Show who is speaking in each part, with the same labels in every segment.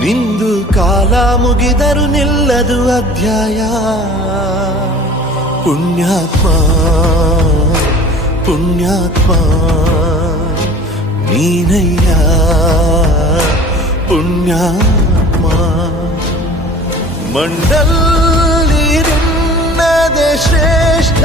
Speaker 1: ನಿಂದು ಕಾಲ ಮುಗಿದರು ನಿಲ್ಲದು ಅಧ್ಯಾಯ. ಪುಣ್ಯಾತ್ಮ ಪುಣ್ಯಾತ್ಮ ನೀನಯ್ಯ. ಪುಣ್ಯಾತ್ಮ ಮಂಡಲ್ ನೀರಿನ ಶ್ರೇಷ್ಠ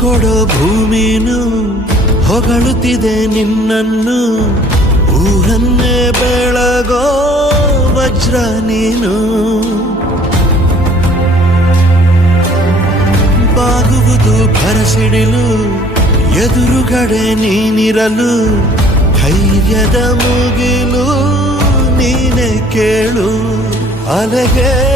Speaker 1: ಕೊಡೋ ಭೂಮಿನು ಹೊಗಳುತ್ತಿದೆ ನಿನ್ನನ್ನು. ಊಹನ್ನೇ ಬೆಳಗೋ ವಜ್ರ ನೀನು. ಬಾಗುವುದು ಭರಸಿಡಿಲು, ಎದುರುಗಡೆ ನೀನಿರಲು. ಧೈರ್ಯದ ಮುಗಿಲು ನೀನೆ ಕೇಳು, ಅಲೆಗೆ